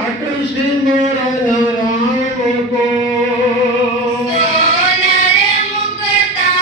ಆಕ್ರೋಶದಿಂದ